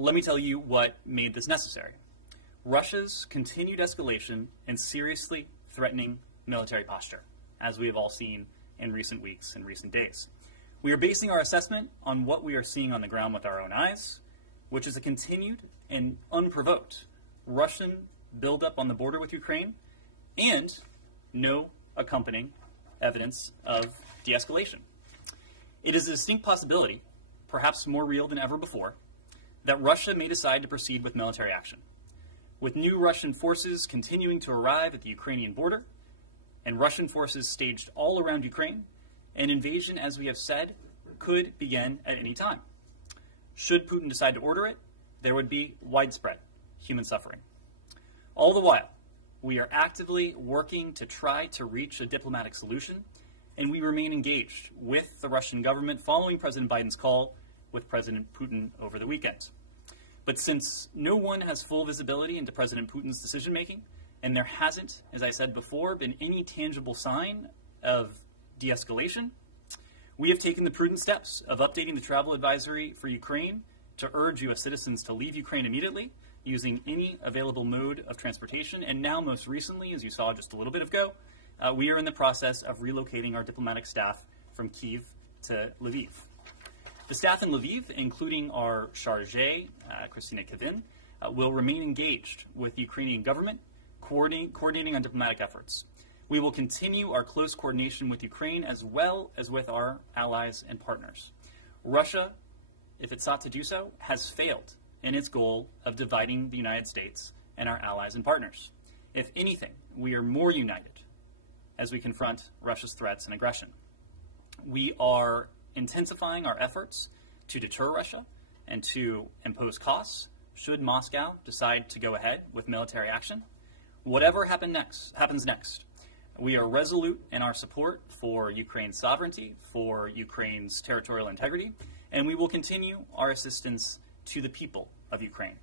let me tell you what made this necessary. Russia's continued escalation and seriously threatening military posture, as we have all seen in recent weeks and recent days. We are basing our assessment on what we are seeing on the ground with our own eyes, which is a continued and unprovoked Russian buildup on the border with Ukraine and no accompanying evidence of de-escalation. It is a distinct possibility, perhaps more real than ever before, that Russia may decide to proceed with military action. With new Russian forces continuing to arrive at the Ukrainian border and Russian forces staged all around Ukraine, an invasion, as we have said, could begin at any time. Should Putin decide to order it, there would be widespread human suffering. All the while, we are actively working to try to reach a diplomatic solution, and we remain engaged with the Russian government following President Biden's call with President Putin over the weekend. But since no one has full visibility into President Putin's decision-making, and there hasn't, as I said before, been any tangible sign of de-escalation, we have taken the prudent steps of updating the travel advisory for Ukraine to urge U.S. citizens to leave Ukraine immediately using any available mode of transportation. And now, most recently, as you saw just a little bit ago, we are in the process of relocating our diplomatic staff from Kyiv to Lviv. The staff in Lviv, including our chargé, Christina Kevin, will remain engaged with the Ukrainian government, coordinating on diplomatic efforts. We will continue our close coordination with Ukraine as well as with our allies and partners. Russia, if it sought to do so, has failed in its goal of dividing the United States and our allies and partners. If anything, we are more united as we confront Russia's threats and aggression. We are intensifying our efforts to deter Russia and to impose costs should Moscow decide to go ahead with military action. Whatever happens next, we are resolute in our support for Ukraine's sovereignty, for Ukraine's territorial integrity, and we will continue our assistance to the people of Ukraine.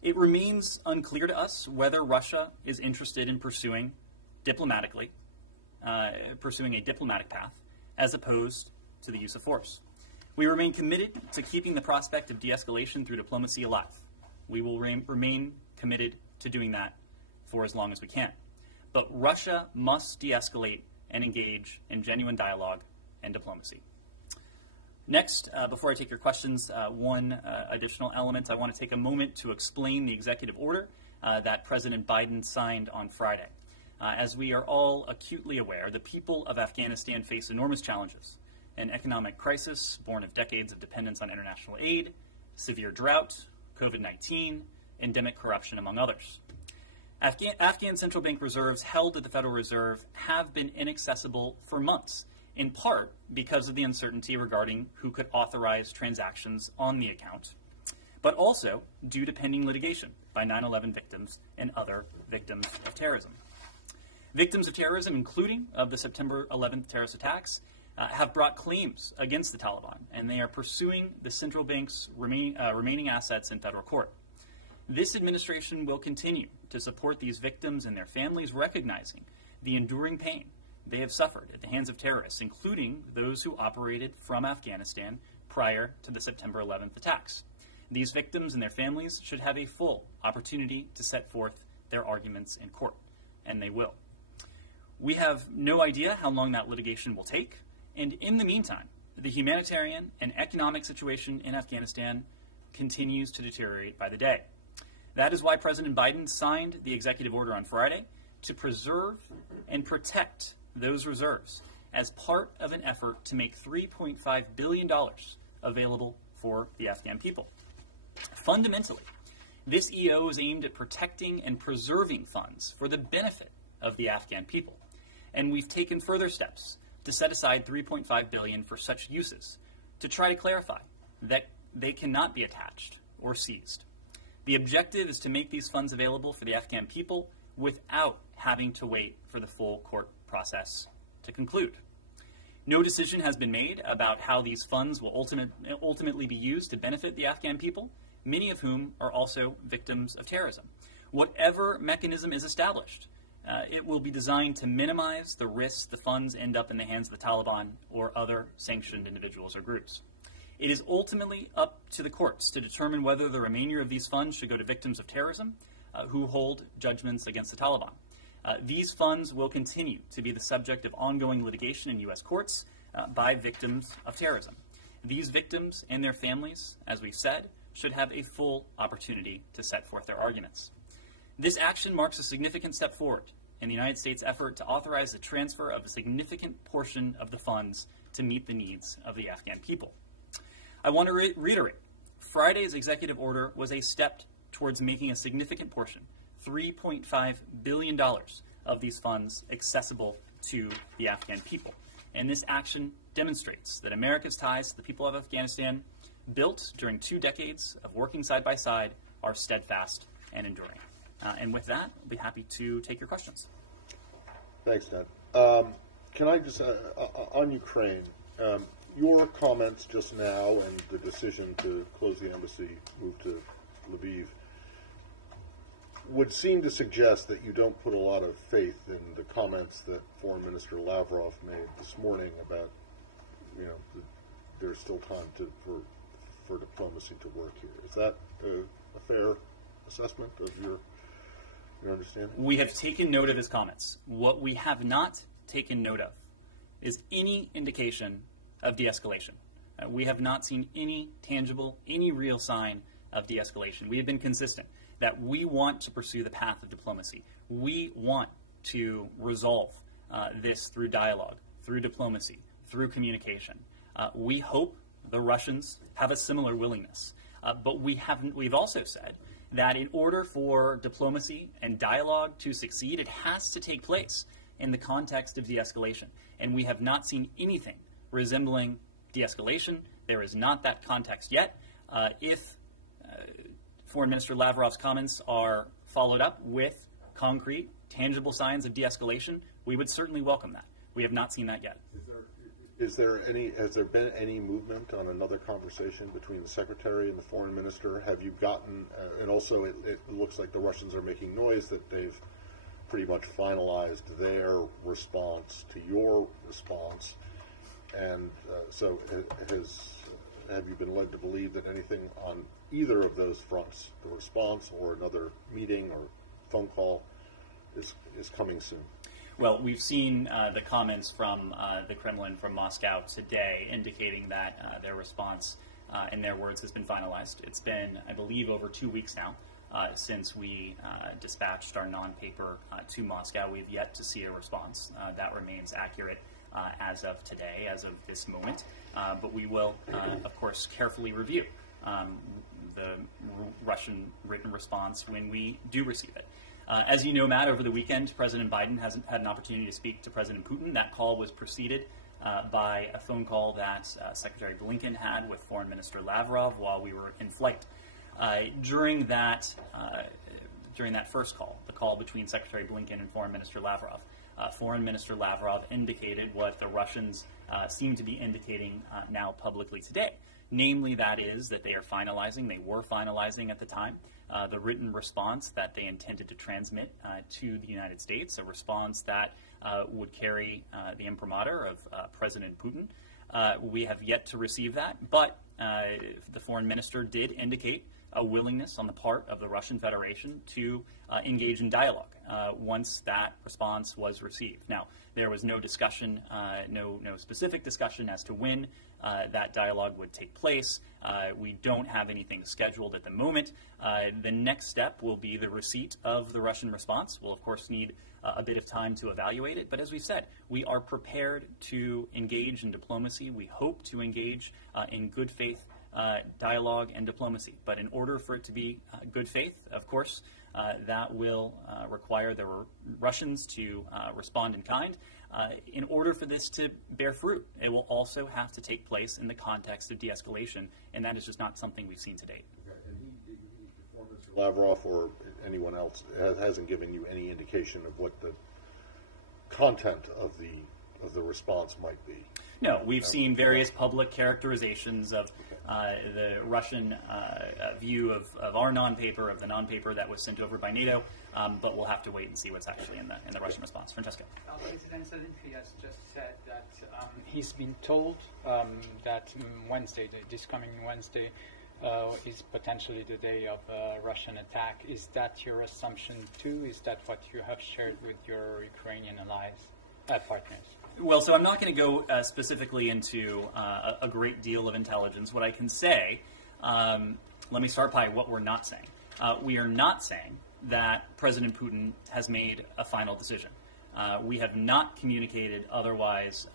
It remains unclear to us whether Russia is interested in pursuing a diplomatic path as opposed to the use of force. We remain committed to keeping the prospect of de-escalation through diplomacy alive. We will remain committed to doing that for as long as we can. But Russia must de-escalate and engage in genuine dialogue and diplomacy. Next, before I take your questions, one additional element. I want to take a moment to explain the executive order that President Biden signed on Friday. As we are all acutely aware, the people of Afghanistan face enormous challenges: an economic crisis born of decades of dependence on international aid, severe drought, COVID-19, endemic corruption, among others. Afghan central bank reserves held at the Federal Reserve have been inaccessible for months, in part because of the uncertainty regarding who could authorize transactions on the account, but also due to pending litigation by 9/11 victims and other victims of terrorism. Victims of terrorism, including of the September 11th terrorist attacks, have brought claims against the Taliban, and they are pursuing the central bank's remaining assets in federal court. This administration will continue to support these victims and their families, recognizing the enduring pain they have suffered at the hands of terrorists, including those who operated from Afghanistan prior to the September 11th attacks. These victims and their families should have a full opportunity to set forth their arguments in court, and they will. We have no idea how long that litigation will take, and in the meantime, the humanitarian and economic situation in Afghanistan continues to deteriorate by the day. That is why President Biden signed the executive order on Friday to preserve and protect those reserves as part of an effort to make $3.5 billion available for the Afghan people. Fundamentally, this EO is aimed at protecting and preserving funds for the benefit of the Afghan people. And we've taken further steps to set aside $3.5 billion for such uses to try to clarify that they cannot be attached or seized. The objective is to make these funds available for the Afghan people without having to wait for the full court process to conclude. No decision has been made about how these funds will ultimately be used to benefit the Afghan people, many of whom are also victims of terrorism. Whatever mechanism is established, it will be designed to minimize the risk the funds end up in the hands of the Taliban or other sanctioned individuals or groups. It is ultimately up to the courts to determine whether the remainder of these funds should go to victims of terrorism who hold judgments against the Taliban. These funds will continue to be the subject of ongoing litigation in U.S. courts by victims of terrorism. These victims and their families, as we've said, should have a full opportunity to set forth their arguments. This action marks a significant step forward in the United States' effort to authorize the transfer of a significant portion of the funds to meet the needs of the Afghan people. I want to reiterate, Friday's executive order was a step towards making a significant portion, $3.5 billion of these funds, accessible to the Afghan people. And this action demonstrates that America's ties to the people of Afghanistan, built during 2 decades of working side by side, are steadfast and enduring. And with that, I'll be happy to take your questions. Thanks, Ned. Can I just, on Ukraine, your comments just now and the decision to close the embassy, move to Lviv, would seem to suggest that you don't put a lot of faith in the comments that Foreign Minister Lavrov made this morning about, there's still time for diplomacy to work here. Is that a fair assessment of your understanding? We have taken note of his comments. What we have not taken note of is any indication of de-escalation. We have not seen any tangible, any real sign of de-escalation. We have been consistent that we want to pursue the path of diplomacy. We want to resolve this through dialogue, through diplomacy, through communication. We hope the Russians have a similar willingness. But we've also said that in order for diplomacy and dialogue to succeed, it has to take place in the context of de-escalation. And we have not seen anything resembling de-escalation. There is not that context yet. If Foreign Minister Lavrov's comments are followed up with concrete, tangible signs of de-escalation, we would certainly welcome that. We have not seen that yet. Has there been any movement on another conversation between the Secretary and the Foreign Minister? Have you gotten, and also it looks like the Russians are making noise that they've pretty much finalized their response to your response. And so have you been led to believe that anything on either of those fronts, the response or another meeting or phone call, is coming soon? Well, we've seen the comments from the Kremlin, from Moscow today, indicating that their response, in their words, has been finalized. It's been, I believe, over 2 weeks now since we dispatched our non-paper to Moscow. We've yet to see a response. That remains accurate as of today, as of this moment. But we will, of course, carefully review the Russian written response when we do receive it. As you know, Matt, over the weekend, President Biden hasn't had an opportunity to speak to President Putin. That call was preceded by a phone call that Secretary Blinken had with Foreign Minister Lavrov while we were in flight. During that first call, the call between Secretary Blinken and Foreign Minister Lavrov, Foreign Minister Lavrov indicated what the Russians seem to be indicating now publicly today. Namely, that is that they were finalizing at the time, the written response that they intended to transmit to the United States, a response that would carry the imprimatur of President Putin. We have yet to receive that, but the foreign minister did indicate a willingness on the part of the Russian Federation to engage in dialogue once that response was received. Now, there was no discussion, no specific discussion as to when that dialogue would take place. We don't have anything scheduled at the moment. The next step will be the receipt of the Russian response. We'll, of course, need a bit of time to evaluate it. But as we've said, we are prepared to engage in diplomacy. We hope to engage in good faith dialogue and diplomacy. But in order for it to be good faith, of course, that will require the Russians to respond in kind. In order for this to bear fruit, it will also have to take place in the context of de-escalation, and that is just not something we've seen to date. Okay. And Mr. Lavrov or anyone else hasn't given you any indication of what the content of the the response might be? No, we've seen various public characterizations of the Russian view of our non-paper, of the non-paper that was sent over by NATO, but we'll have to wait and see what's actually in the Russian response. Francesca. President Zelensky has just said that he's been told that Wednesday, this coming Wednesday, is potentially the day of a Russian attack. Is that your assumption too? Is that what you have shared with your Ukrainian allies, partners? Well, so I'm not going to go specifically into a great deal of intelligence. What I can say, let me start by what we're not saying. We are not saying that President Putin has made a final decision. We have not communicated otherwise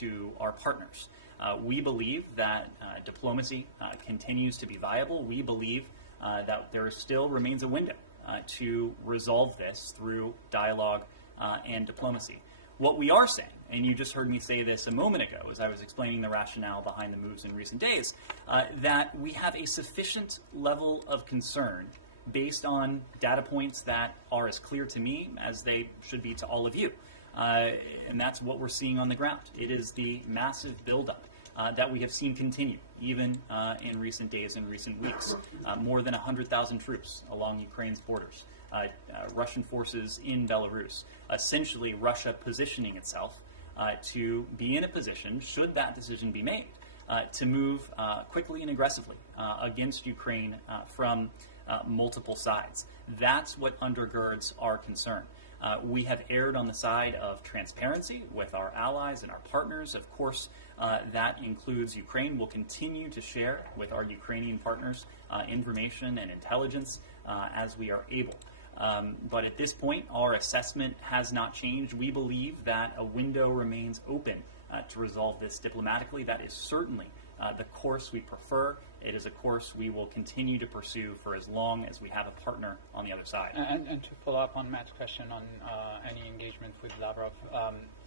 to our partners. We believe that diplomacy continues to be viable. We believe that there still remains a window to resolve this through dialogue and diplomacy. What we are saying, and you just heard me say this a moment ago as I was explaining the rationale behind the moves in recent days, that we have a sufficient level of concern based on data points that are as clear to me as they should be to all of you. And that's what we're seeing on the ground. It is the massive buildup that we have seen continue, even in recent days and recent weeks. More than 100,000 troops along Ukraine's borders. Russian forces in Belarus. Essentially, Russia positioning itself to be in a position, should that decision be made, to move quickly and aggressively against Ukraine from multiple sides. That's what undergirds our concern. We have erred on the side of transparency with our allies and our partners. Of course, that includes Ukraine. We'll continue to share with our Ukrainian partners information and intelligence as we are able. But at this point, our assessment has not changed. We believe that a window remains open to resolve this diplomatically. That is certainly the course we prefer. It is a course we will continue to pursue for as long as we have a partner on the other side. And to follow up on Matt's question on any engagement with Lavrov,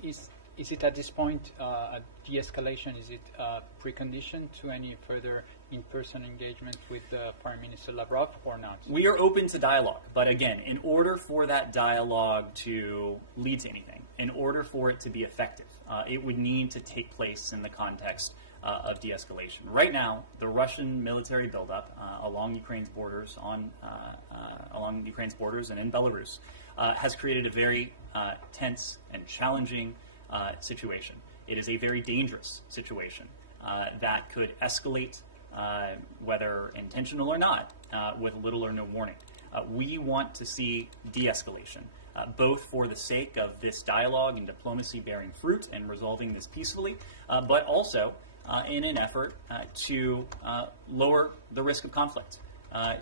is it at this point a de-escalation? Is it a precondition to any further in-person engagement with Foreign Minister Lavrov or not? We are open to dialogue, but again, in order for that dialogue to lead to anything, in order for it to be effective, it would need to take place in the context of de-escalation. Right now, the Russian military buildup along Ukraine's borders, along Ukraine's borders and in Belarus, has created a very tense and challenging situation. It is a very dangerous situation that could escalate, whether intentional or not, with little or no warning. We want to see de-escalation, both for the sake of this dialogue and diplomacy bearing fruit and resolving this peacefully, but also in an effort to lower the risk of conflict,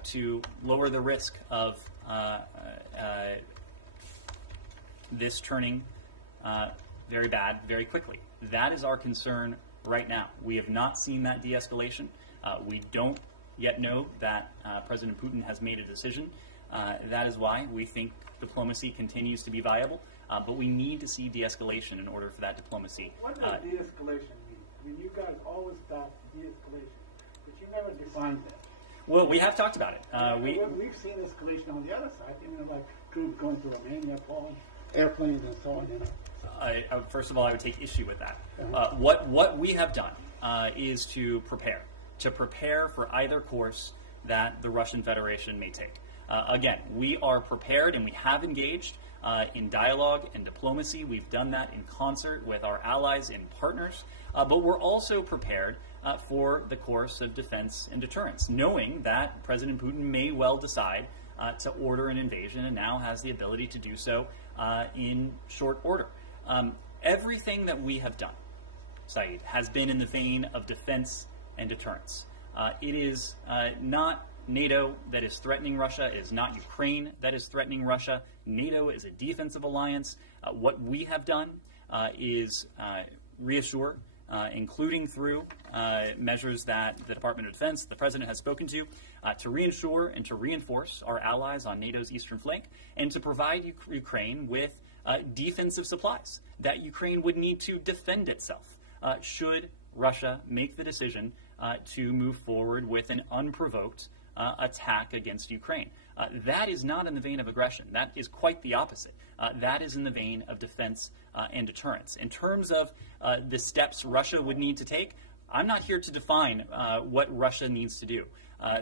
to lower the risk of this turning very bad very quickly. That is our concern right now. We have not seen that de-escalation. We don't yet know that President Putin has made a decision. That is why we think diplomacy continues to be viable, but we need to see de-escalation in order for that diplomacy. What does de-escalation mean? I mean, you guys always talk de-escalation, but you never define that. Well, we have talked about it. We've seen escalation on the other side, like troops going to Romania, Poland, airplanes and so on. First of all, I would take issue with that. What we have done is to prepare for either course that the Russian Federation may take. Again, we are prepared and we have engaged in dialogue and diplomacy. We've done that in concert with our allies and partners, but we're also prepared for the course of defense and deterrence, knowing that President Putin may well decide to order an invasion and now has the ability to do so in short order. Everything that we have done, Saeed, has been in the vein of defense and deterrence. It is not NATO that is threatening Russia. It is not Ukraine that is threatening Russia. NATO is a defensive alliance. What we have done is reassure, including through measures that the Department of Defense, the President has spoken to reassure and to reinforce our allies on NATO's eastern flank, and to provide Ukraine with defensive supplies that Ukraine would need to defend itself should Russia make the decision to move forward with an unprovoked attack against Ukraine. That is not in the vein of aggression. That is quite the opposite. That is in the vein of defense and deterrence. In terms of the steps Russia would need to take, I'm not here to define what Russia needs to do.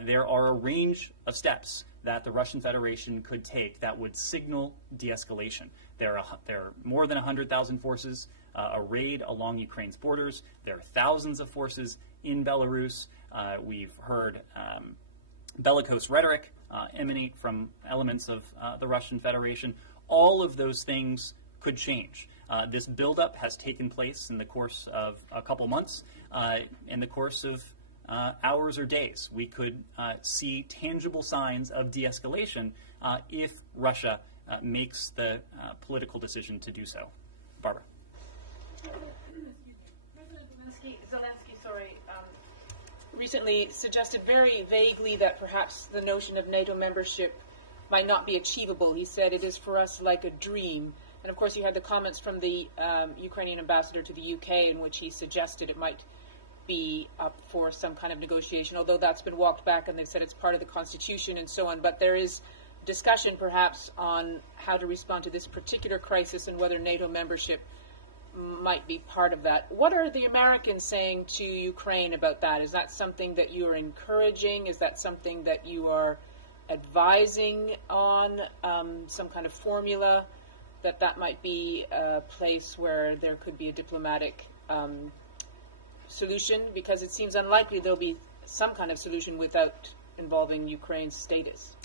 There are a range of steps that the Russian Federation could take that would signal de-escalation. There are more than 100,000 forces arrayed along Ukraine's borders. There are thousands of forces in Belarus. We've heard bellicose rhetoric emanate from elements of the Russian Federation. All of those things could change. This buildup has taken place in the course of a couple months. In the course of hours or days, we could see tangible signs of de-escalation if Russia makes the political decision to do so. Barbara. President Zelensky, recently suggested very vaguely that perhaps the notion of NATO membership might not be achievable. He said it is for us like a dream. And of course you had the comments from the Ukrainian ambassador to the UK in which he suggested it might be up for some kind of negotiation, although that's been walked back and they've said it's part of the Constitution and so on. But there is discussion perhaps on how to respond to this particular crisis and whether NATO membership might be part of that. What are the Americans saying to Ukraine about that? Is that something that you are encouraging? Is that something that you are advising on, some kind of formula that might be a place where there could be a diplomatic solution? Because it seems unlikely there'll be some kind of solution without involving Ukraine's status.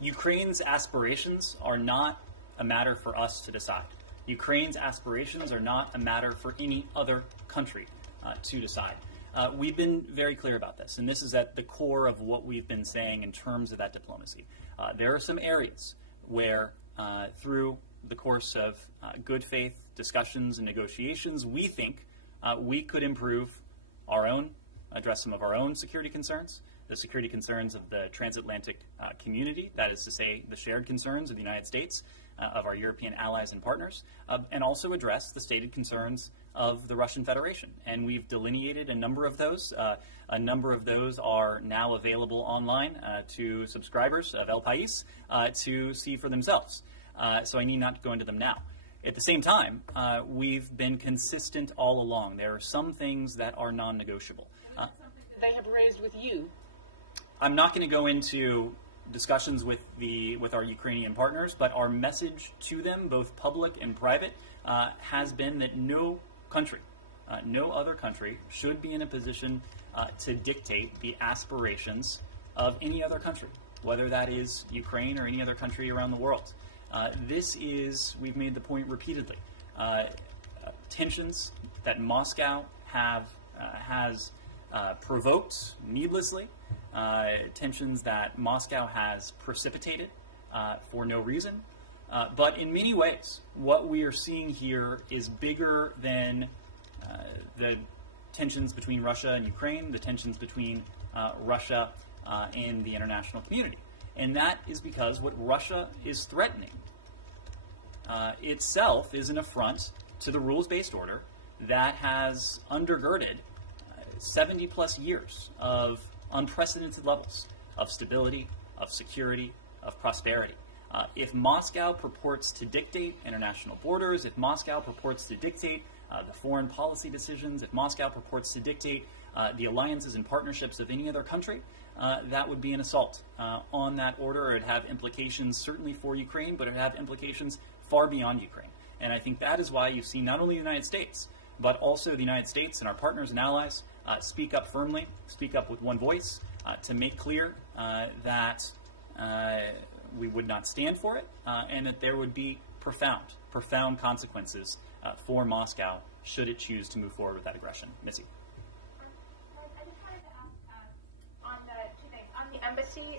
Ukraine's aspirations are not a matter for us to decide. Ukraine's aspirations are not a matter for any other country to decide. We've been very clear about this, and this is at the core of what we've been saying in terms of that diplomacy. There are some areas where, through the course of good faith discussions and negotiations, we think we could address some of our own security concerns, the security concerns of the transatlantic community, that is to say, the shared concerns of the United States, of our European allies and partners, and also address the stated concerns of the Russian Federation. And we've delineated a number of those. A number of those are now available online to subscribers of El País to see for themselves. So I need not go into them now. At the same time, we've been consistent all along. There are some things that are non-negotiable. They have raised with you. I'm not going to go into discussions with our Ukrainian partners, but our message to them, both public and private, has been that no other country should be in a position to dictate the aspirations of any other country, whether that is Ukraine or any other country around the world. We've made the point repeatedly, tensions that Moscow has provoked needlessly, tensions that Moscow has precipitated for no reason. But in many ways, what we are seeing here is bigger than the tensions between Russia and Ukraine, the tensions between Russia and the international community. And that is because what Russia is threatening itself is an affront to the rules-based order that has undergirded 70-plus years of unprecedented levels of stability, of security, of prosperity. If Moscow purports to dictate international borders, if Moscow purports to dictate the foreign policy decisions, if Moscow purports to dictate the alliances and partnerships of any other country, that would be an assault on that order. It would have implications certainly for Ukraine, but it would have implications far beyond Ukraine. And I think that is why you've seen not only the United States, but also the United States and our partners and allies speak up firmly, speak up with one voice to make clear that we would not stand for it and that there would be profound consequences for Moscow should it choose to move forward with that aggression. Missy. I just wanted to ask on the two things. On the embassy,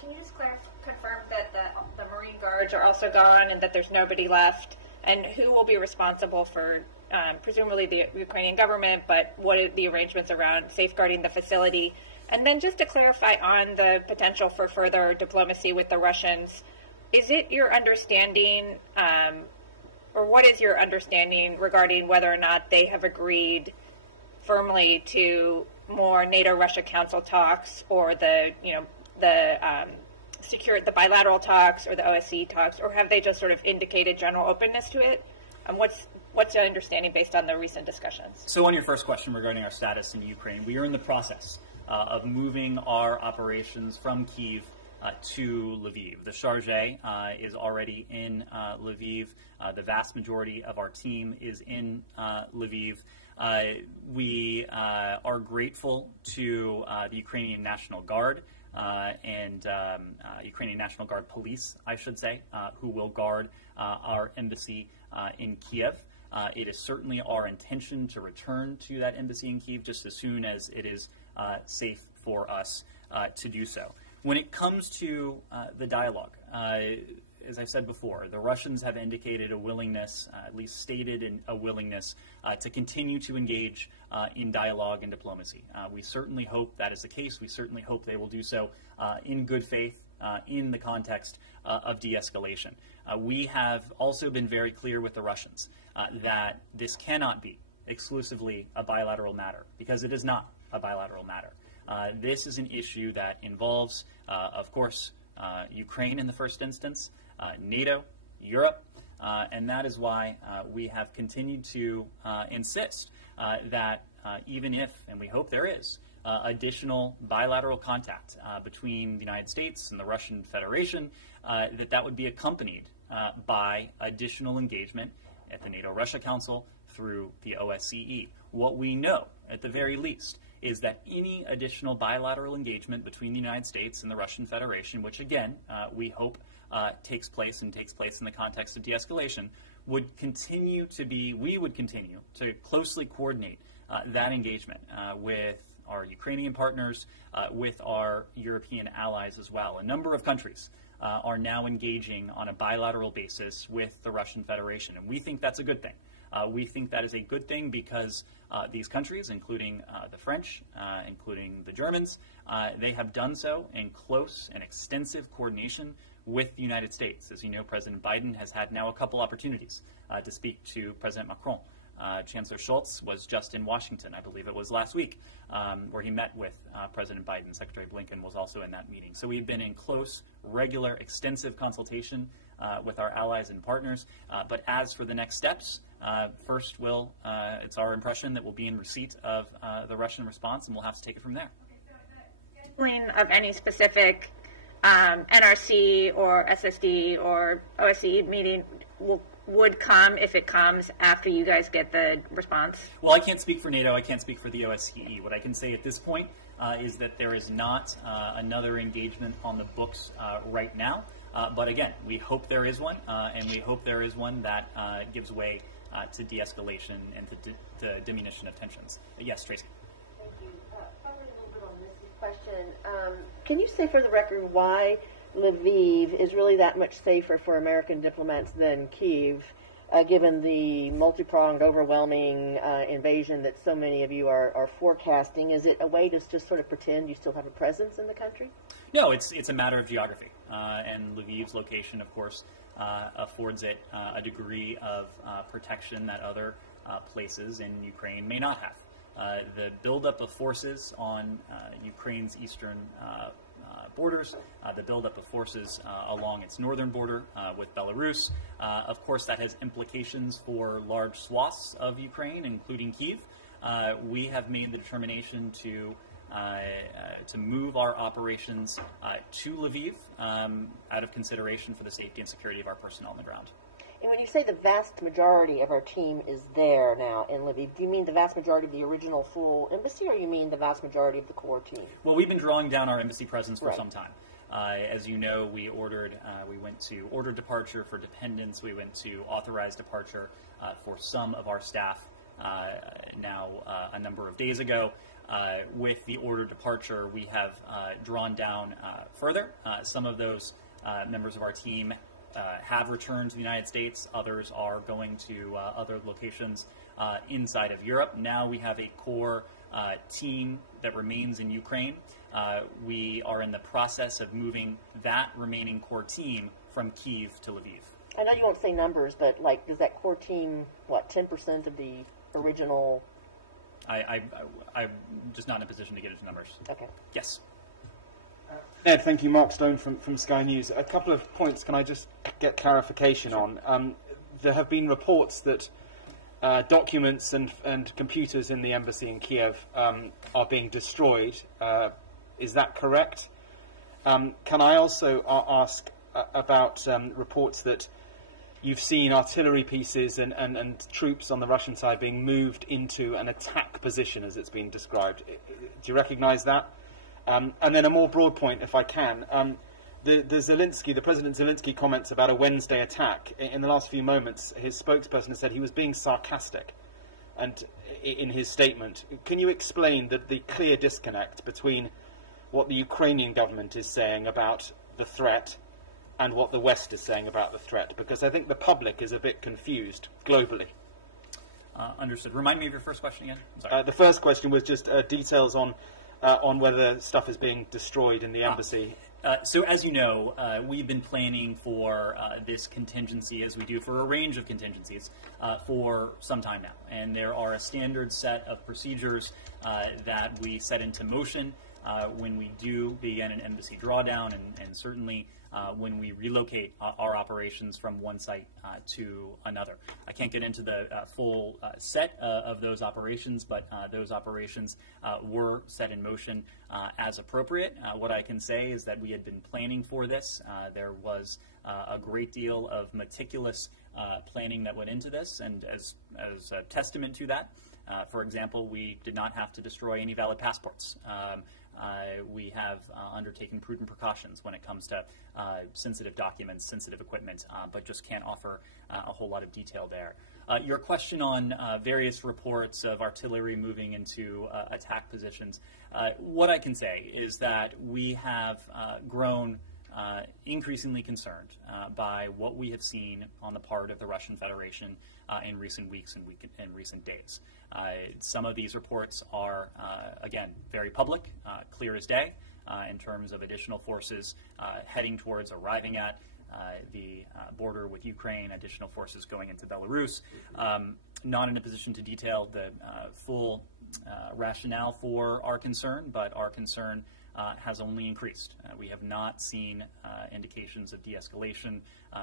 can you just confirm that the Marine Guards are also gone and that there's nobody left? And who will be responsible for, presumably the Ukrainian government, but what are the arrangements around safeguarding the facility? And then just to clarify on the potential for further diplomacy with the Russians, is it your understanding, or what is your understanding regarding whether or not they have agreed firmly to more NATO-Russia Council talks, or the bilateral talks, or the OSCE talks, or have they just sort of indicated general openness to it? What's your understanding based on the recent discussions? So on your first question regarding our status in Ukraine, we are in the process of moving our operations from Kyiv to Lviv. The Charge is already in Lviv. The vast majority of our team is in Lviv. We are grateful to the Ukrainian National Guard and Ukrainian National Guard police, I should say, who will guard our embassy in Kiev. It is certainly our intention to return to that embassy in Kyiv just as soon as it is safe for us to do so. When it comes to the dialogue, as I've said before, the Russians have indicated a willingness, at least stated a willingness, to continue to engage in dialogue and diplomacy. We certainly hope that is the case. We certainly hope they will do so in good faith in the context of de-escalation. We have also been very clear with the Russians that this cannot be exclusively a bilateral matter, because it is not a bilateral matter. This is an issue that involves, of course, Ukraine in the first instance, NATO, Europe, and that is why we have continued to insist that even if, and we hope there is, additional bilateral contact between the United States and the Russian Federation, that would be accompanied by additional engagement at the NATO-Russia Council through the OSCE. What we know, at the very least, is that any additional bilateral engagement between the United States and the Russian Federation, which again, we hope takes place in the context of de-escalation, we would continue to closely coordinate that engagement with our Ukrainian partners, with our European allies as well. A number of countries are now engaging on a bilateral basis with the Russian Federation, and we think that's a good thing. We think that is a good thing because these countries, including the French, including the Germans, they have done so in close and extensive coordination with the United States. As you know, President Biden has had now a couple opportunities to speak to President Macron. Chancellor Scholz was just in Washington, I believe it was last week, where he met with President Biden. Secretary Blinken was also in that meeting. So we've been in close, regular, extensive consultation with our allies and partners. But as for the next steps, first it's our impression that we'll be in receipt of the Russian response, and we'll have to take it from there. Scheduling of any specific NRC or SSD or OSCE meeting would come, if it comes, after you guys get the response? Well, I can't speak for NATO. I can't speak for the OSCE. What I can say at this point is that there is not another engagement on the books right now. But again, we hope there is one, and we hope there is one that gives way to de-escalation and to diminution of tensions. Yes, Tracy. Thank you. Following a little bit on this question, can you say for the record why Lviv is really that much safer for American diplomats than Kyiv, given the multi-pronged, overwhelming invasion that so many of you are forecasting? Is it a way to just sort of pretend you still have a presence in the country? No, it's a matter of geography. And Lviv's location, of course, affords it a degree of protection that other places in Ukraine may not have. The buildup of forces on Ukraine's eastern borders, the buildup of forces along its northern border with Belarus. Of course, that has implications for large swaths of Ukraine, including Kyiv. We have made the determination to move our operations to Lviv out of consideration for the safety and security of our personnel on the ground. And when you say the vast majority of our team is there now in Lviv, do you mean the vast majority of the original full embassy, or you mean the vast majority of the core team? Well, we've been drawing down our embassy presence for some time. As you know, we went to ordered departure for dependents. We went to authorized departure for some of our staff now a number of days ago. With the ordered departure, we have drawn down further. Some of those members of our team have returned to the United States. Others are going to other locations inside of Europe. Now we have a core team that remains in Ukraine. We are in the process of moving that remaining core team from Kyiv to Lviv. I know you won't say numbers, but does that core team, 10% of the original I'm just not in a position to get into numbers. Okay. Yes. Ned, thank you. Mark Stone from Sky News. A couple of points can I just get clarification on? There have been reports that documents and computers in the embassy in Kiev are being destroyed. Is that correct? Can I also ask about reports that you've seen artillery pieces and troops on the Russian side being moved into an attack position, as it's been described? Do you recognise that? And then a more broad point, if I can. The President Zelensky comments about a Wednesday attack. In the last few moments, his spokesperson has said he was being sarcastic and in his statement. Can you explain the clear disconnect between what the Ukrainian government is saying about the threat and what the West is saying about the threat? Because I think the public is a bit confused globally. Understood. Remind me of your first question again. I'm sorry. The first question was just details on whether stuff is being destroyed in the embassy. So as you know, we've been planning for this contingency, as we do for a range of contingencies, for some time now. And there are a standard set of procedures that we set into motion when we do begin an embassy drawdown, and certainly when we relocate our operations from one site to another. I can't get into the full set of those operations, but those operations were set in motion as appropriate. What I can say is that we had been planning for this. There was a great deal of meticulous planning that went into this, and as a testament to that, for example, we did not have to destroy any valid passports. We have undertaken prudent precautions when it comes to sensitive documents, sensitive equipment, but just can't offer a whole lot of detail there. Your question on various reports of artillery moving into attack positions, what I can say is that we have grown increasingly concerned by what we have seen on the part of the Russian Federation in recent weeks and recent days. Some of these reports are, again, very public, clear as day, in terms of additional forces heading towards arriving at the border with Ukraine, additional forces going into Belarus. Not in a position to detail the full rationale for our concern, but our concern has only increased. We have not seen indications of de-escalation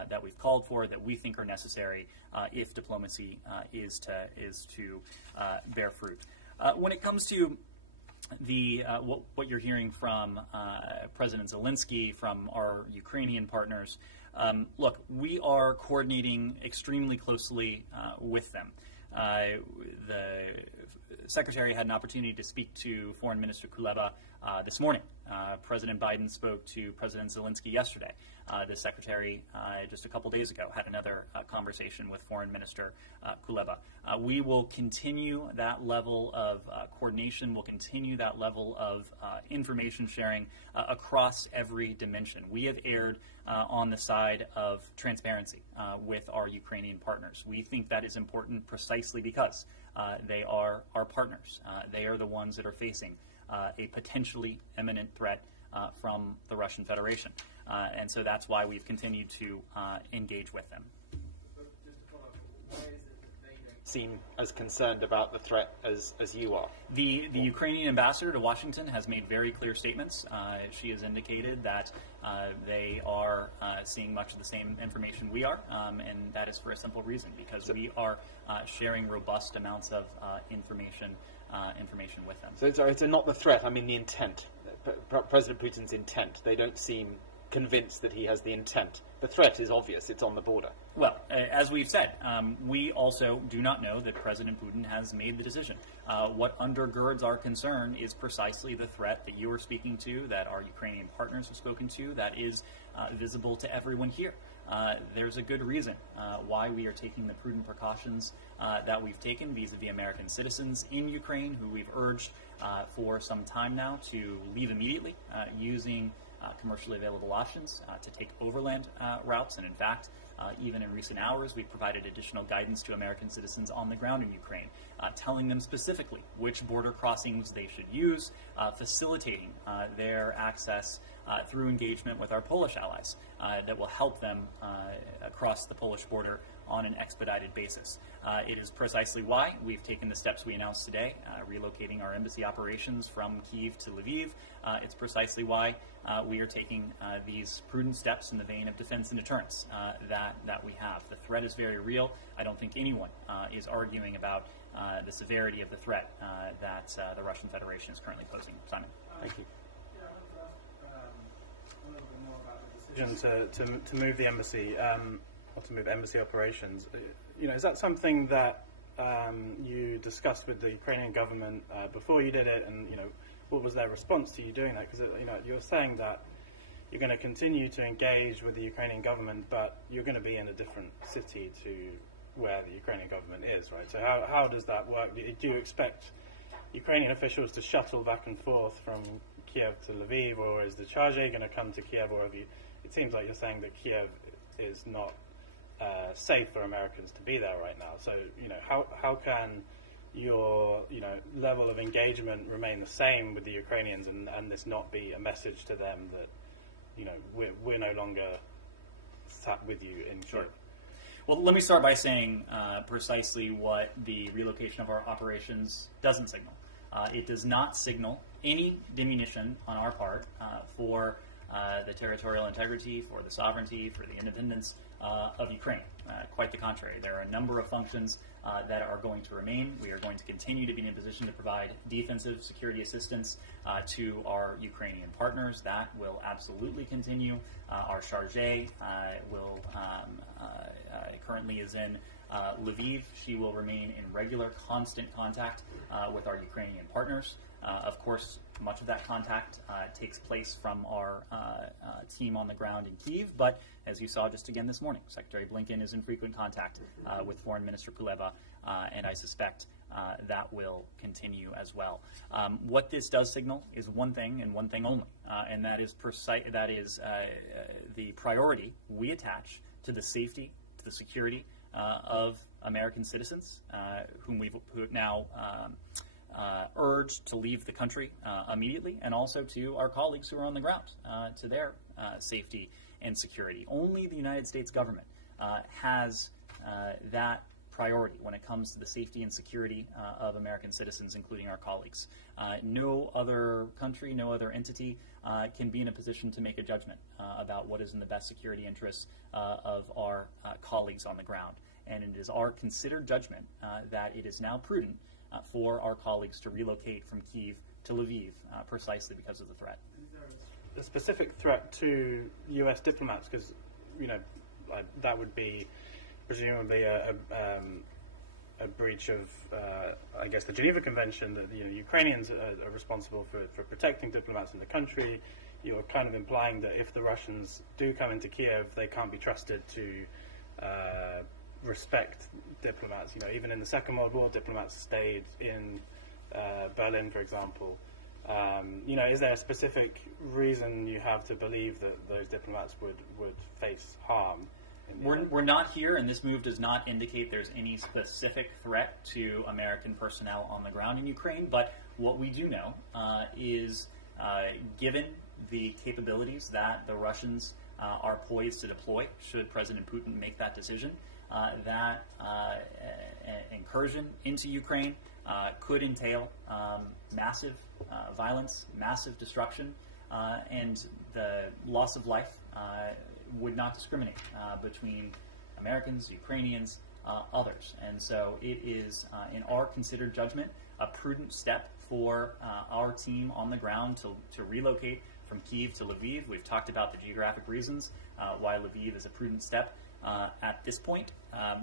that we've called for, that we think are necessary if diplomacy is to bear fruit. When it comes to what you're hearing from President Zelensky, from our Ukrainian partners, look, we are coordinating extremely closely with them. The Secretary had an opportunity to speak to Foreign Minister Kuleba this morning. President Biden spoke to President Zelensky yesterday. The Secretary, just a couple days ago, had another conversation with Foreign Minister Kuleba. We will continue that level of coordination. We'll continue that level of information sharing across every dimension. We have erred on the side of transparency with our Ukrainian partners. We think that is important precisely because they are our partners. They are the ones that are facing a potentially imminent threat from the Russian Federation. And so that's why we've continued to engage with them. Just to follow up, why is it that they don't seem as concerned about the threat as you are? The Ukrainian ambassador to Washington has made very clear statements. She has indicated that they are seeing much of the same information we are, and that is for a simple reason, because we are sharing robust amounts of information with them. So it's not the threat, I mean the intent. President Putin's intent. They don't seem convinced that he has the intent. The threat is obvious. It's on the border. Well, as we've said, we also do not know that President Putin has made the decision. What undergirds our concern is precisely the threat that you are speaking to, that our Ukrainian partners have spoken to, that is visible to everyone here. There's a good reason why we are taking the prudent precautions that we've taken vis-a-vis American citizens in Ukraine, who we've urged for some time now to leave immediately, using commercially available options to take overland routes. And in fact, Even in recent hours, we've provided additional guidance to American citizens on the ground in Ukraine, telling them specifically which border crossings they should use, facilitating their access through engagement with our Polish allies that will help them across the Polish border on an expedited basis. It is precisely why we've taken the steps we announced today, relocating our embassy operations from Kyiv to Lviv. It's precisely why we are taking these prudent steps in the vein of defense and deterrence that we have. The threat is very real. I don't think anyone is arguing about the severity of the threat that the Russian Federation is currently posing. Simon. Thank you. A little bit more about the decision to move the embassy, or to move embassy operations. Is that something that you discussed with the Ukrainian government before you did it, and what was their response to you doing that? Because you're saying that you're going to continue to engage with the Ukrainian government, but you're going to be in a different city to where the Ukrainian government is, right? So how does that work? Do you expect Ukrainian officials to shuttle back and forth from Kiev to Lviv, or is the charge going to come to Kiev, or have you? It seems like you're saying that Kiev is not safe for Americans to be there right now. So how can your level of engagement remain the same with the Ukrainians, and this not be a message to them that we're no longer sat with you in Kiev? Well, let me start by saying precisely what the relocation of our operations doesn't signal. It does not signal any diminution on our part for the territorial integrity, for the sovereignty, for the independence of Ukraine. Quite the contrary. There are a number of functions that are going to remain. We are going to continue to be in a position to provide defensive security assistance to our Ukrainian partners. That will absolutely continue. Our charge will currently is in Lviv. She will remain in regular, constant contact with our Ukrainian partners. Of course, much of that contact takes place from our team on the ground in Kyiv, but as you saw just again this morning, Secretary Blinken is in frequent contact with Foreign Minister Kuleba, and I suspect that will continue as well. What this does signal is one thing and one thing only, and that is the priority we attach to the safety, to the security of American citizens, whom we've now urged to leave the country immediately, and also to our colleagues who are on the ground, to their safety and security. Only the United States government has that priority when it comes to the safety and security of American citizens, including our colleagues. No other country, no other entity can be in a position to make a judgment about what is in the best security interests of our colleagues on the ground. And it is our considered judgment that it is now prudent for our colleagues to relocate from Kyiv to Lviv precisely because of the threat. Is there a specific threat to U.S. diplomats? Because, that would be presumably a breach of, I guess, the Geneva Convention, that Ukrainians are responsible for protecting diplomats in the country. You're kind of implying that if the Russians do come into Kiev, they can't be trusted to respect diplomats. Even in the Second World War, diplomats stayed in Berlin, for example. Is there a specific reason you have to believe that those diplomats would face harm? We're not here, and this move does not indicate there's any specific threat to American personnel on the ground in Ukraine. But what we do know is, given the capabilities that the Russians are poised to deploy, should President Putin make that decision, that incursion into Ukraine could entail massive violence, massive destruction, and the loss of life would not discriminate between Americans, Ukrainians, others. And so it is, in our considered judgment, a prudent step for our team on the ground to relocate from Kyiv to Lviv. We've talked about the geographic reasons why Lviv is a prudent step at this point.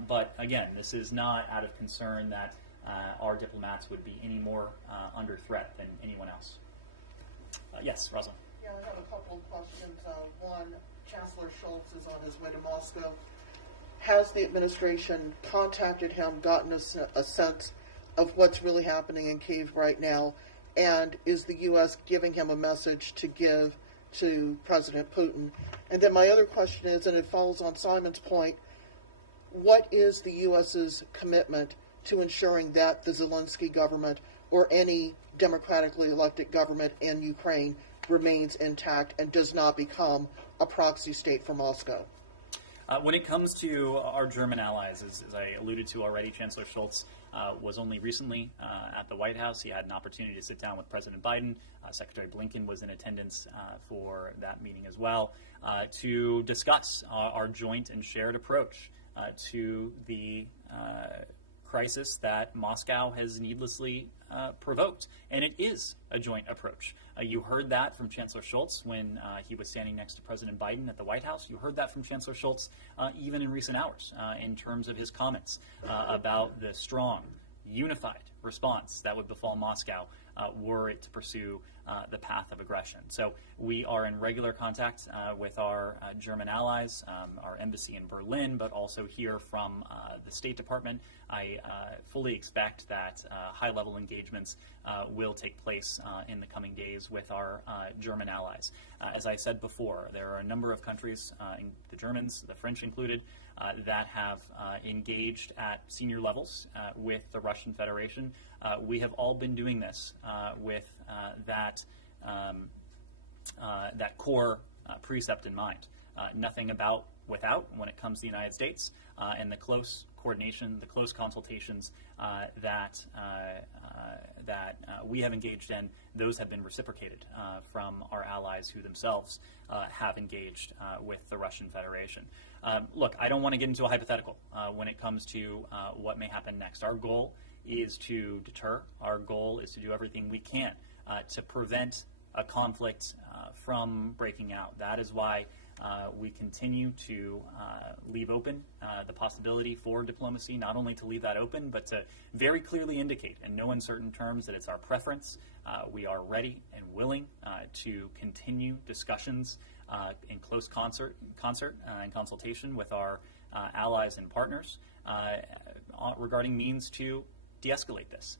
But again, this is not out of concern that our diplomats would be any more under threat than anyone else. Yes, Rosalind. Yeah, I have a couple of questions. One, Chancellor Schultz is on his way to Moscow. Has the administration contacted him, gotten a sense of what's really happening in Kyiv right now? And is the U.S. giving him a message to give to President Putin? And then my other question is, and it follows on Simon's point, what is the U.S.'s commitment to ensuring that the Zelensky government or any democratically elected government in Ukraine remains intact and does not become a proxy state for Moscow? When it comes to our German allies, as I alluded to already, Chancellor Scholz was only recently at the White House. He had an opportunity to sit down with President Biden. Secretary Blinken was in attendance for that meeting as well to discuss our joint and shared approach to the crisis that Moscow has needlessly provoked. And it is a joint approach. You heard that from Chancellor Scholz when he was standing next to President Biden at the White House. You heard that from Chancellor Scholz even in recent hours in terms of his comments about the strong, unified response that would befall Moscow were it to pursue the path of aggression. So we are in regular contact with our German allies, our embassy in Berlin, but also here from the State Department. I fully expect that high-level engagements will take place in the coming days with our German allies. As I said before, there are a number of countries, the Germans, the French included, that have engaged at senior levels with the Russian Federation. We have all been doing this with that core precept in mind. Nothing about without when it comes to the United States, and the close coordination, the close consultations that we have engaged in, those have been reciprocated from our allies who themselves have engaged with the Russian Federation. Look, I don't want to get into a hypothetical when it comes to what may happen next. Our goal is to deter. Our goal is to do everything we can to prevent a conflict from breaking out. That is why we continue to leave open the possibility for diplomacy, not only to leave that open, but to very clearly indicate in no uncertain terms that it's our preference. We are ready and willing to continue discussions in close concert and consultation with our allies and partners regarding means to de-escalate this.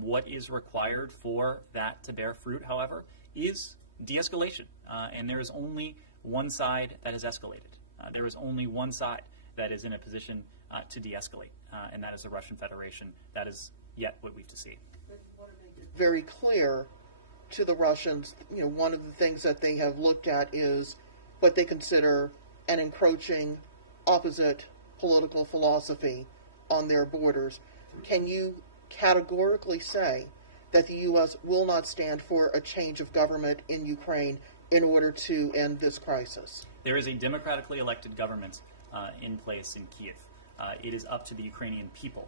What is required for that to bear fruit, however, is de-escalation. And there is only one side that has escalated. There is only one side that is in a position to de-escalate, and that is the Russian Federation. That is yet what we have to see. Very clear to the Russians, one of the things that they have looked at is what they consider an encroaching opposite political philosophy on their borders. Can you categorically say that the U.S. will not stand for a change of government in Ukraine in order to end this crisis? There is a democratically elected government in place in Kiev. It is up to the Ukrainian people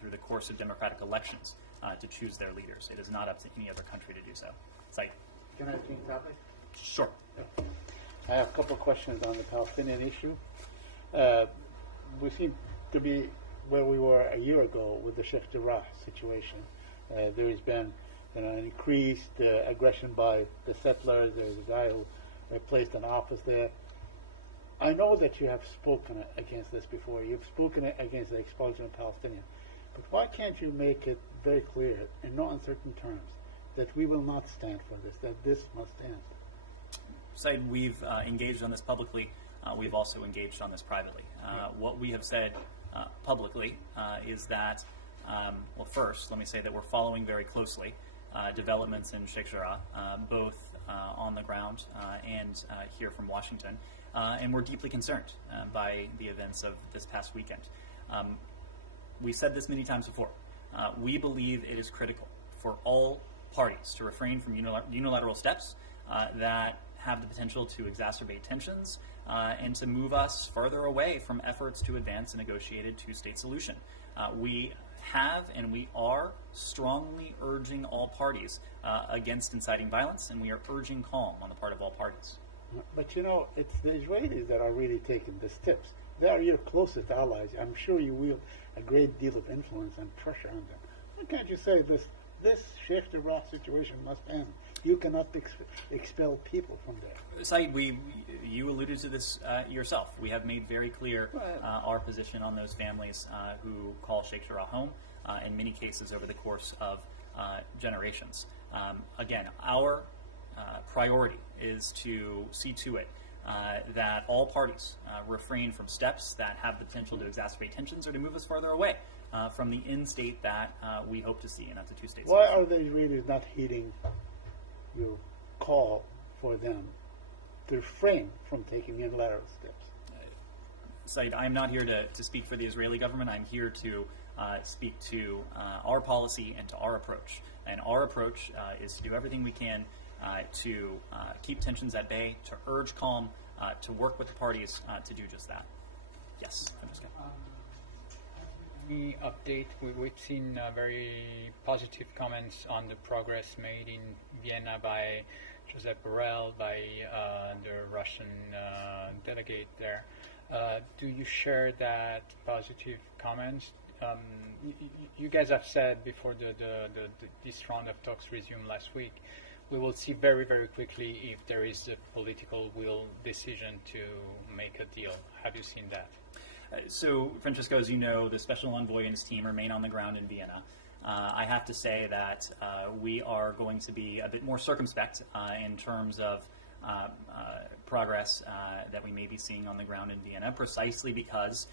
through the course of democratic elections to choose their leaders. It is not up to any other country to do so. Said. Can I change topic? Sure. I have a couple of questions on the Palestinian issue. We seem to be where we were a year ago with the Sheikh Jarrah situation. There has been an increased aggression by the settlers. There's a guy who placed an office there. I know that you have spoken against this before. You've spoken against the expulsion of Palestinians. But why can't you make it very clear, in no uncertain terms, that we will not stand for this, that this must end? Said, we've engaged on this publicly. We've also engaged on this privately. What we have said publicly is that, well, first, let me say that we're following very closely developments in Sheikh Jarrah, both on the ground and here from Washington, and we're deeply concerned by the events of this past weekend. We said this many times before. We believe it is critical for all parties to refrain from unilateral steps that have the potential to exacerbate tensions and to move us further away from efforts to advance a negotiated two-state solution. We have and we are strongly urging all parties against inciting violence, and we are urging calm on the part of all parties. But it's the Israelis that are really taking the steps. They are your closest allies. I'm sure you wield a great deal of influence and pressure on them. Why can't you say this Sheikh Jarrah situation must end? You cannot expel people from there. Said, you alluded to this yourself. We have made very clear our position on those families who call Sheikh Jarrah home, in many cases over the course of generations. Again, our priority is to see to it that all parties refrain from steps that have the potential to exacerbate tensions or to move us further away from the end state that we hope to see, and that's a two-state Why solution. are they really not heeding your call for them to refrain from taking unilateral steps? Said, I'm not here to speak for the Israeli government. I'm here to speak to our policy and to our approach. And our approach is to do everything we can to keep tensions at bay, to urge calm, to work with the parties to do just that. Yes, Francesca. Any update? We've seen very positive comments on the progress made in Vienna by Josep Borrell, by the Russian delegate there. Do you share that positive comments? You guys have said before this round of talks resumed last week, we will see very, very quickly if there is a political will decision to make a deal. Have you seen that? So, Francesco, as you know, the special envoy and his team remain on the ground in Vienna. I have to say that we are going to be a bit more circumspect in terms of progress that we may be seeing on the ground in Vienna, precisely because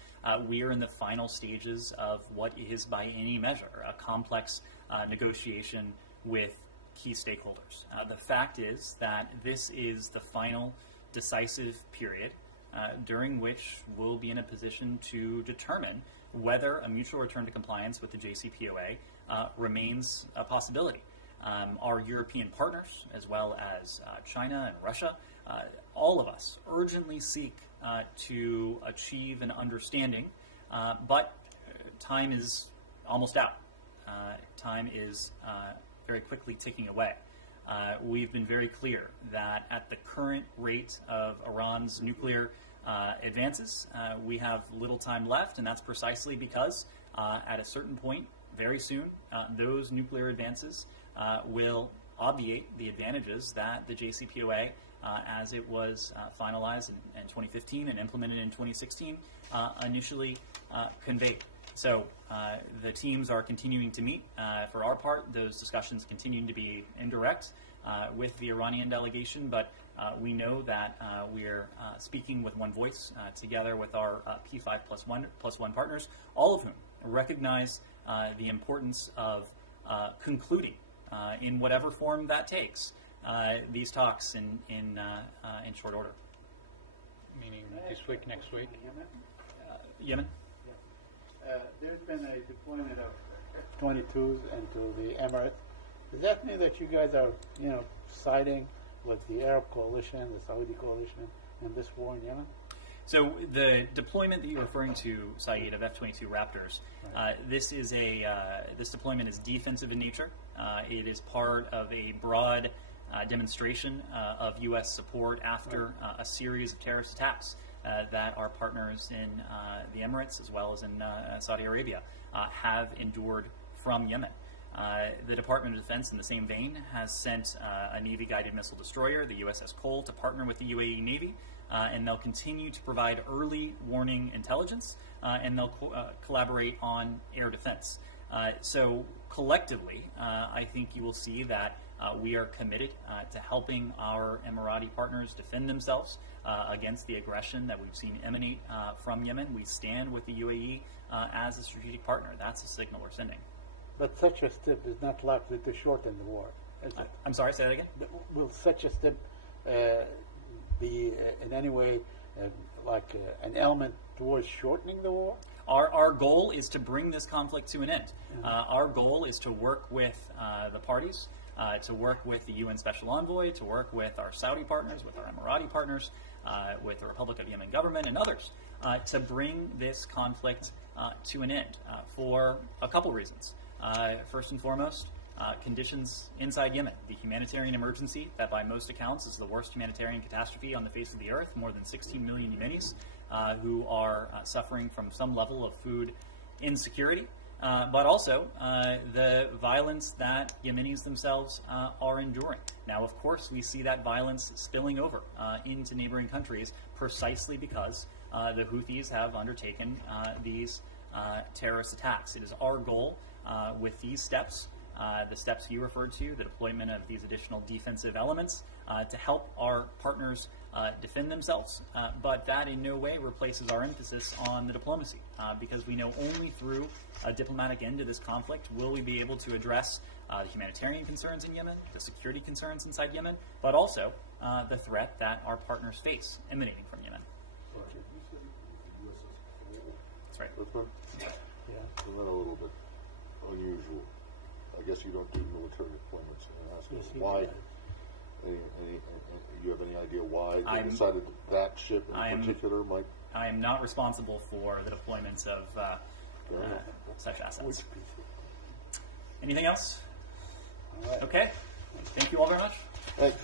we are in the final stages of what is, by any measure, a complex negotiation with key stakeholders. The fact is that this is the final decisive period during which we'll be in a position to determine whether a mutual return to compliance with the JCPOA remains a possibility. Our European partners, as well as China and Russia, all of us urgently seek to achieve an understanding, but time is almost out. Time is very quickly ticking away. We've been very clear that at the current rate of Iran's nuclear advances, we have little time left, and that's precisely because at a certain point, very soon, those nuclear advances will obviate the advantages that the JCPOA, as it was finalized in 2015 and implemented in 2016, initially conveyed. So the teams are continuing to meet. For our part, those discussions continue to be indirect with the Iranian delegation, but we know that we're speaking with one voice together with our P5+1 partners, all of whom recognize the importance of concluding, in whatever form that takes, these talks in short order. Meaning this week, next week? Yemen? There's been a deployment of F-22s into the Emirates. Does that mean that you guys are, siding with the Arab coalition, the Saudi coalition, in this war in Yemen? So the deployment that you're referring to, Saeed, of F-22 Raptors, this deployment is defensive in nature. It is part of a broad demonstration of U.S. support after a series of terrorist attacks that our partners in the Emirates, as well as in Saudi Arabia, have endured from Yemen. The Department of Defense, in the same vein, has sent a Navy-guided missile destroyer, the USS Cole, to partner with the UAE Navy, and they'll continue to provide early warning intelligence, and they'll collaborate on air defense. So collectively, I think you will see that we are committed to helping our Emirati partners defend themselves against the aggression that we've seen emanate from Yemen. We stand with the UAE as a strategic partner. That's a signal we're sending. But such a step is not likely to shorten the war. I'm sorry, say that again? Will such a step be in any way an element towards shortening the war? Our goal is to bring this conflict to an end. Our goal is to work with the parties, to work with the UN Special Envoy, to work with our Saudi partners, with our Emirati partners, with the Republic of Yemen government and others, to bring this conflict to an end for a couple reasons. First and foremost, conditions inside Yemen, the humanitarian emergency that by most accounts is the worst humanitarian catastrophe on the face of the earth, more than 16 million Yemenis who are suffering from some level of food insecurity, but also the violence that Yemenis themselves are enduring. Now, of course, we see that violence spilling over into neighboring countries precisely because the Houthis have undertaken these terrorist attacks. It is our goal with these steps the steps you referred to, the deployment of these additional defensive elements to help our partners defend themselves. But that in no way replaces our emphasis on the diplomacy, because we know only through a diplomatic end to this conflict will we be able to address the humanitarian concerns in Yemen, the security concerns inside Yemen, but also the threat that our partners face emanating from Yemen. That's right. Isn't that a little bit unusual? I guess you don't do military deployments. I'm asking why. You have any idea why they decided that ship in particular might? I am not responsible for the deployments of such assets. Anything else? Okay. Thank you all very much. Thanks.